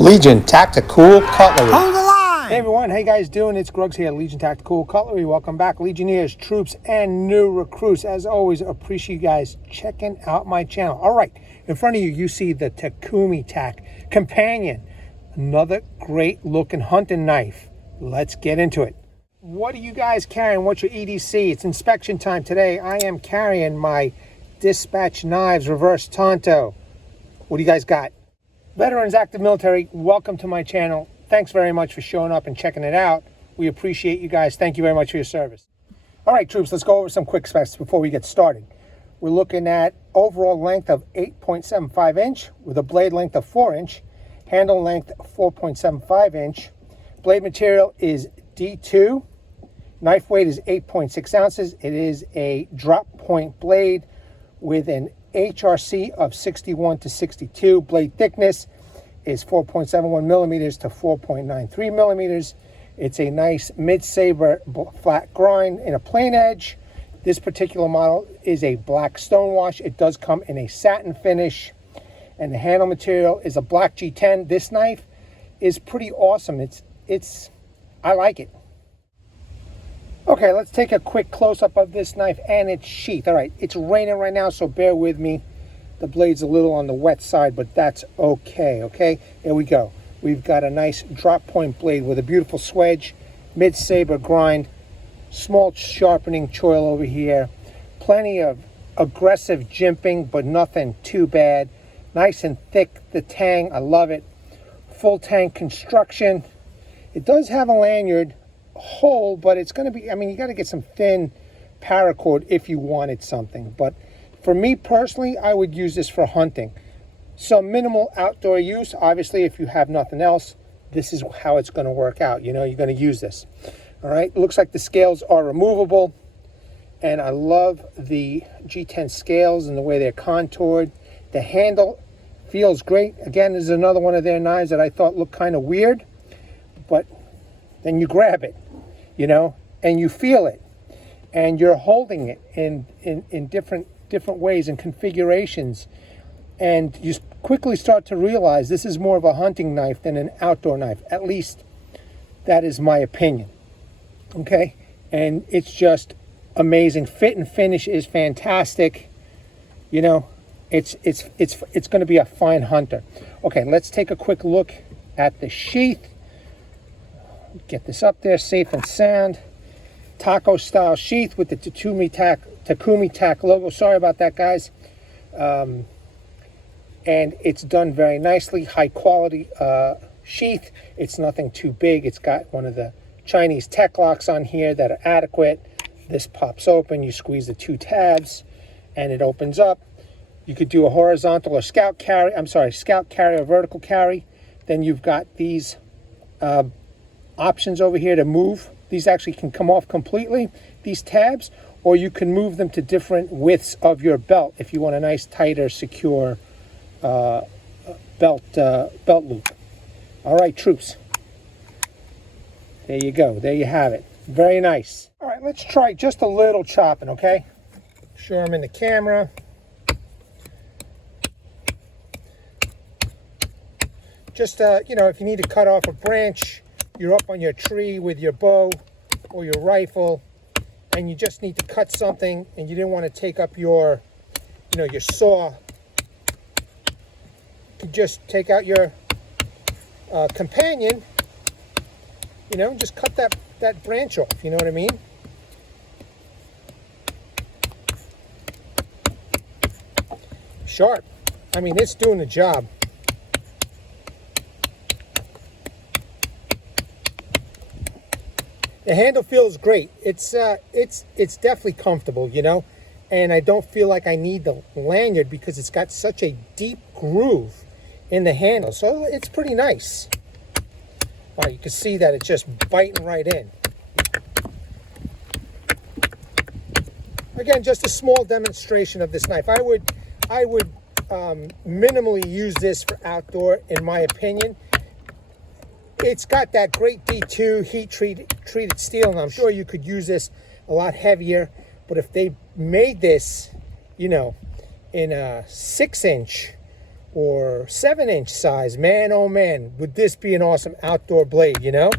Legion Tactical Cutlery. Hold the line! Hey everyone, how you guys doing? It's Gruggs here, Legion Tactical Cutlery. Welcome back, Legionnaires, troops, and new recruits. As always, appreciate you guys checking out my channel. All right, in front of you, you see the Takumitak Companion. Another great looking hunting knife. Let's get into it. What are you guys carrying? What's your EDC? It's inspection time today. I am carrying my Dispatch Knives Reverse Tonto. What do you guys got? Veterans, active military, welcome to my channel. Thanks very much for showing up and checking it out. We appreciate you guys. Thank you very much for your service. All right, troops, let's go over some quick specs before we get started. We're looking at overall length of 8.75 inch with a blade length of 4 inch, handle length 4.75 inch. Blade material is D2. Knife weight is 8.6 ounces. It is a drop point blade with an HRC of 61 to 62. Blade thickness is 4.71 millimeters to 4.93 millimeters. It's a nice mid-saber flat grind in a plain edge. This particular model is a black stonewash. It does come in a satin finish, and the handle material is a black G10. This knife is pretty awesome. I like it. Okay, let's take a quick close-up of this knife and its sheath. All right, it's raining right now, so bear with me. The blade's a little on the wet side, but that's okay, okay? Here we go. We've got a nice drop point blade with a beautiful swedge, mid-saber grind, small sharpening choil over here, plenty of aggressive jimping, but nothing too bad. Nice and thick, the Tang, I love it. Full Tang construction. It does have a lanyard hole, but it's going to be, I mean, you got to get some thin paracord if you wanted something. But for me personally, I would use this for hunting. Some minimal outdoor use. Obviously, if you have nothing else, this is how it's going to work out. You know, you're going to use this. All right. It looks like the scales are removable, and I love the G10 scales and the way they're contoured. The handle feels great. Again, this is another one of their knives that I thought looked kind of weird, but then you grab it, you know, and you feel it, and you're holding it in different ways and configurations, and you quickly start to realize this is more of a hunting knife than an outdoor knife. At least that is my opinion. Okay, and it's just amazing. Fit and finish is fantastic. You know, it's going to be a fine hunter. Okay, let's take a quick look at the sheath. Get this up there safe and sound. Taco style sheath with the Takumitak logo. Sorry about that, guys. And it's done very nicely. High quality sheath. It's nothing too big. It's got one of the Chinese tech locks on here that are adequate. This pops open. You squeeze the two tabs and it opens up. You could do a horizontal or scout carry. I'm sorry, scout carry or vertical carry. Then you've got these options over here to move. These actually can come off completely, these tabs, or you can move them to different widths of your belt if you want a nice, tighter, secure belt loop. All right, troops. There you go. There you have it. Very nice. All right, let's try just a little chopping, okay? Show them in the camera. Just, you know, if you need to cut off a branch, you're up on your tree with your bow or your rifle, and you just need to cut something, and you didn't want to take up your, you know, your saw. You just take out your companion, you know, and just cut that branch off. You know what I mean? Sharp. I mean, it's doing the job. The handle feels great. It's definitely comfortable, you know, and I don't feel like I need the lanyard because it's got such a deep groove in the handle. So it's pretty nice. Wow, you can see that it's just biting right in. Again, just a small demonstration of this knife. I would minimally use this for outdoor, in my opinion. It's got that great D2 heat treated steel, and I'm sure you could use this a lot heavier. But if they made this, you know, in a 6-inch or 7-inch size. Man, oh man, would this be an awesome outdoor blade, you know?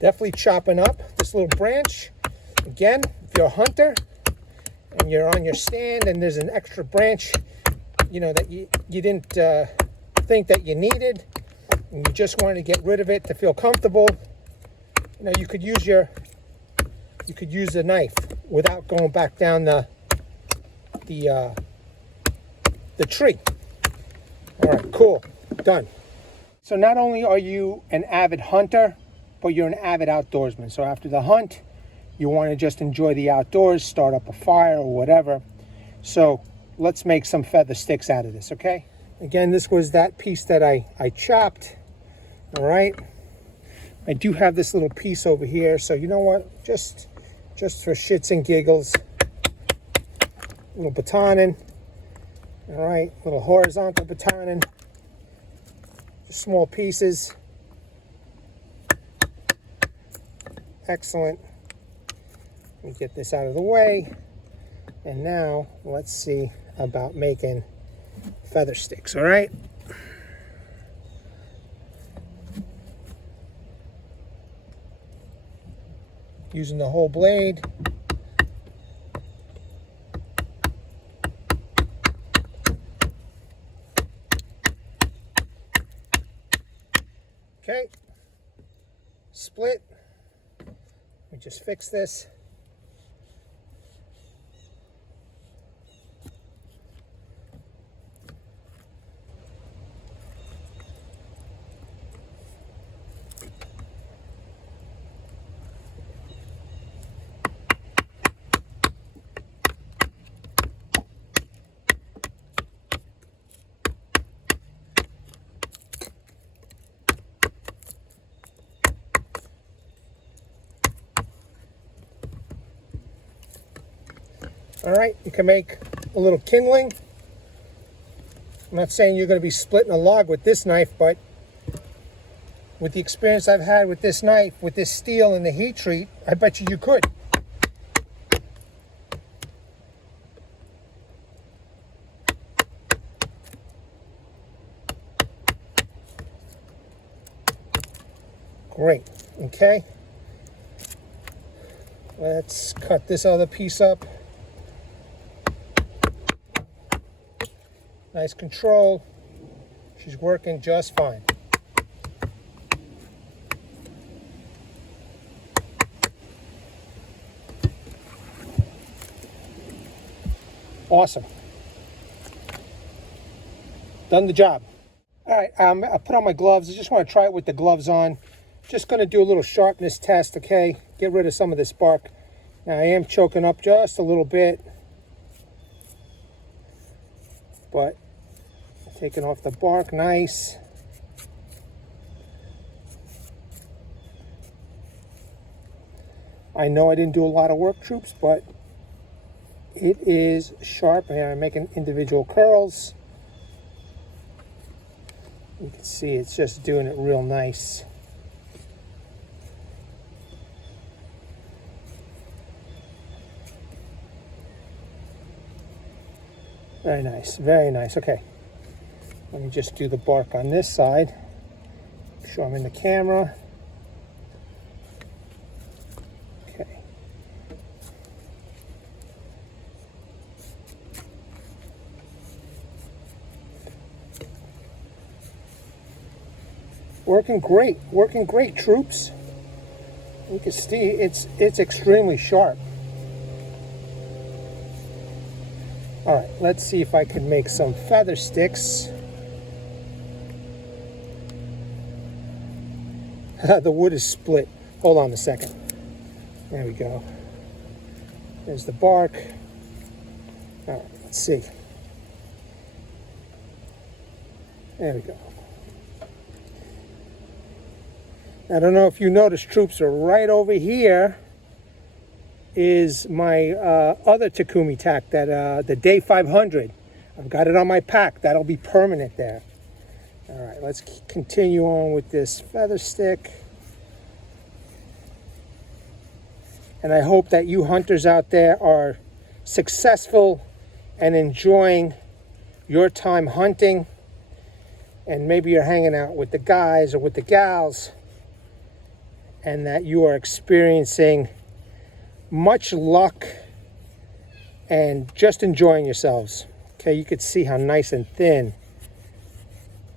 Definitely chopping up this little branch. Again, if you're a hunter and you're on your stand and there's an extra branch, you know, that you didn't think that you needed, and you just wanted to get rid of it to feel comfortable, you know, you could use the knife without going back down the tree. All right, cool, done. So not only are you an avid hunter, but you're an avid outdoorsman. So after the hunt, you want to just enjoy the outdoors, start up a fire or whatever. So let's make some feather sticks out of this, okay? Again, this was that piece that I chopped. All right. I do have this little piece over here, so you know what? Just for shits and giggles, a little batoning. All right, little horizontal batoning. Just small pieces. Excellent. Let me get this out of the way. And now let's see about making feather sticks, all right? Using the whole blade. Okay. Split. We just fix this. All right, you can make a little kindling. I'm not saying you're going to be splitting a log with this knife, but with the experience I've had with this knife, with this steel and the heat treat, I bet you could. Great, okay. Let's cut this other piece up. Nice control. She's working just fine. Awesome. Done the job. All right, I put on my gloves. I just want to try it with the gloves on. Just going to do a little sharpness test, okay? Get rid of some of this bark. Now I am choking up just a little bit, but taking off the bark, nice. I know I didn't do a lot of work, troops, but it is sharp, and I'm making individual curls. You can see it's just doing it real nice. Very nice, very nice. Okay, let me just do the bark on this side. Show them in the camera. Okay. Working great, troops. You can see it's extremely sharp. All right, let's see if I can make some feather sticks. The wood is split. Hold on a second. There we go. There's the bark. All right, let's see. There we go. I don't know if you noticed, troops, are right over here is my other Takumitak, that the Day 500. I've got it on my pack. That'll be permanent there. All right, let's continue on with this feather stick. And I hope that you hunters out there are successful and enjoying your time hunting, and maybe you're hanging out with the guys or with the gals, and that you are experiencing much luck and just enjoying yourselves. Okay, you could see how nice and thin.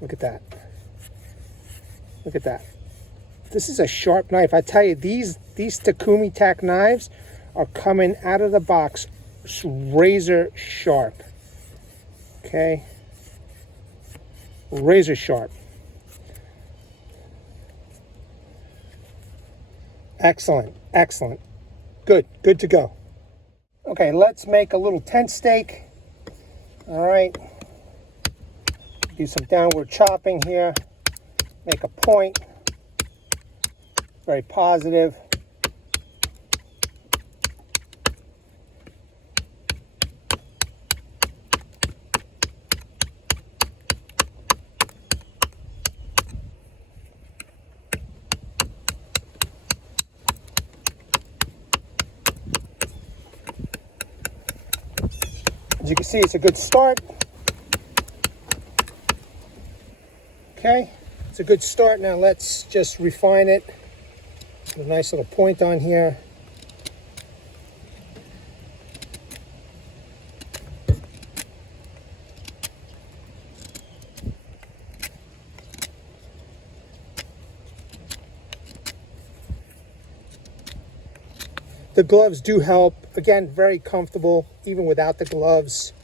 Look at that. Look at that. This is a sharp knife. I tell you, these Takumitak knives are coming out of the box razor sharp. Okay, razor sharp. Excellent, excellent. Good to go. Okay, let's make a little tent stake. All right, do some downward chopping here. Make a point. Very positive. As you can see, it's a good start. Okay, it's a good start. Now let's just refine it. A nice little point on here. The gloves do help. Again, very comfortable, even without the gloves.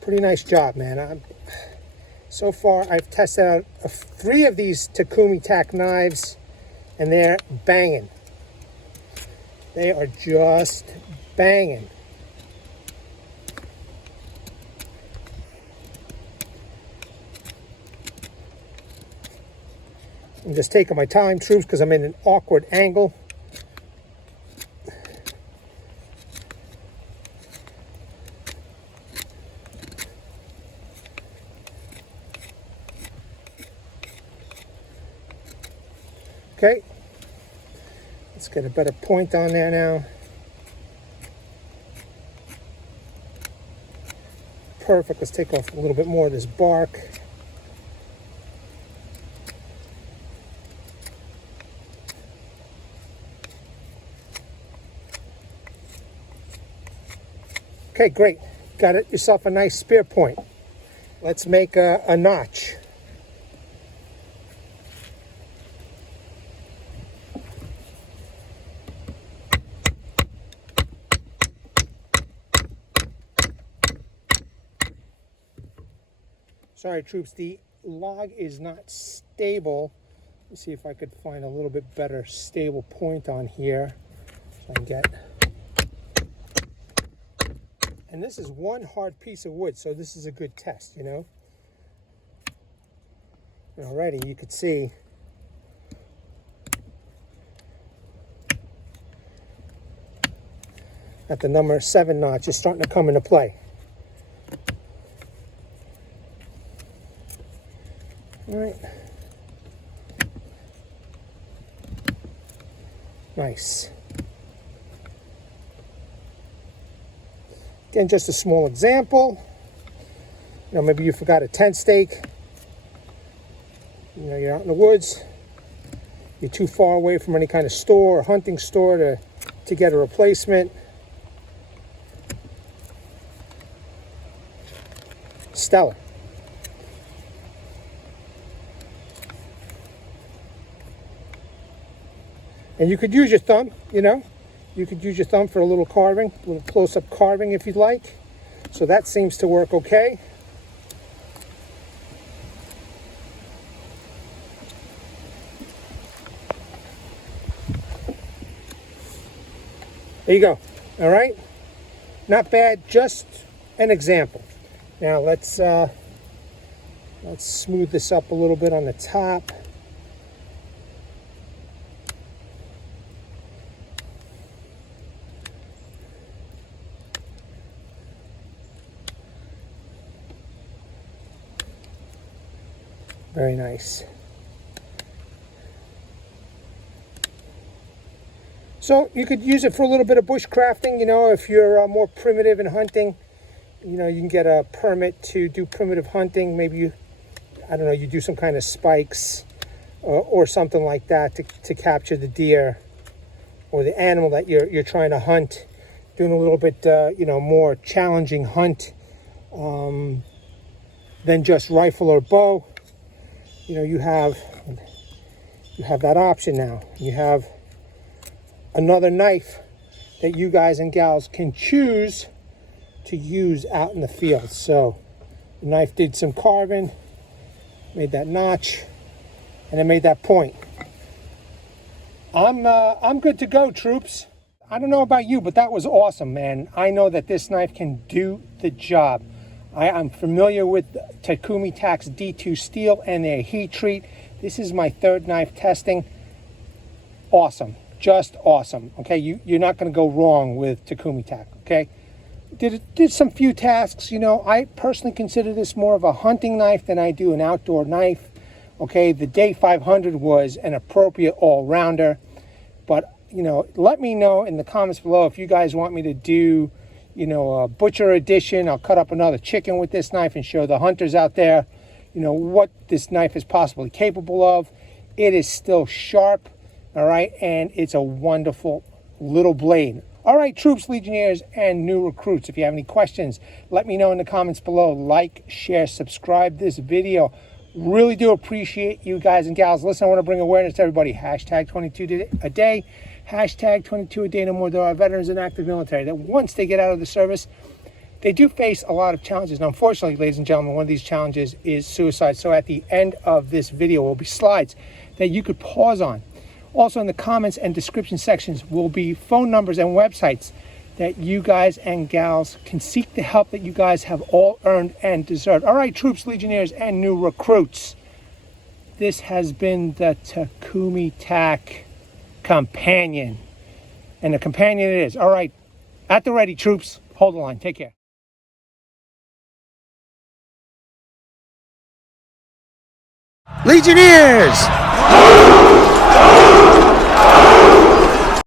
Pretty nice job, man. So far, I've tested out 3 of these Takumitak knives, and they're banging. They are just banging. I'm just taking my time, troops, because I'm in an awkward angle. Okay, let's get a better point on there now. Perfect. Let's take off a little bit more of this bark. Okay, great. Got it yourself a nice spear point. Let's make a notch. Sorry, troops, the log is not stable. Let's see if I could find a little bit better stable point on here. So I can get... And this is one hard piece of wood, so this is a good test, you know? And already you could see that the number 7 notch is starting to come into play. All right. Nice. Again, just a small example. You know, maybe you forgot a tent stake. You know, you're out in the woods. You're too far away from any kind of store or hunting store to get a replacement. Stellar. And you could use your thumb, you know. You could use your thumb for a little carving, a little close-up carving if you'd like. So that seems to work okay. There you go. All right. Not bad, just an example. Now let's smooth this up a little bit on the top. Very nice. So you could use it for a little bit of bushcrafting, you know, if you're more primitive in hunting. You know, you can get a permit to do primitive hunting. Maybe you, I don't know, you do some kind of spikes or something like that to capture the deer or the animal that you're trying to hunt. Doing a little bit, you know, more challenging hunt than just rifle or bow. You know, you have that option now. You have another knife that you guys and gals can choose to use out in the field. So the knife did some carving, made that notch, and it made that point. I'm good to go, troops. I don't know about you, but that was awesome, man. I know that this knife can do the job. I'm familiar with Takumitak's D2 steel and their heat treat. This is my third knife testing. Awesome, just awesome. Okay, you're not going to go wrong with Takumitak. Okay, did some few tasks. You know, I personally consider this more of a hunting knife than I do an outdoor knife. Okay, the Day 500 was an appropriate all-rounder, but you know, let me know in the comments below if you guys want me to do, you know, a butcher edition. I'll cut up another chicken with this knife and show the hunters out there, you know, what this knife is possibly capable of. It is still sharp, all right, and it's a wonderful little blade. All right, troops, legionnaires, and new recruits, if you have any questions, let me know in the comments below. Like, share, subscribe this video. Really do appreciate you guys and gals. Listen, I want to bring awareness to everybody. Hashtag 22 a day. Hashtag 22 a day no more. There are veterans and active military that once they get out of the service, they do face a lot of challenges. Now, unfortunately, ladies and gentlemen, one of these challenges is suicide. So at the end of this video will be slides that you could pause on. Also in the comments and description sections will be phone numbers and websites that you guys and gals can seek the help that you guys have all earned and deserved. All right, troops, legionnaires, and new recruits. This has been the Takumitak Companion. And the companion it is. All right, at the ready, troops. Hold the line. Take care. Legionnaires!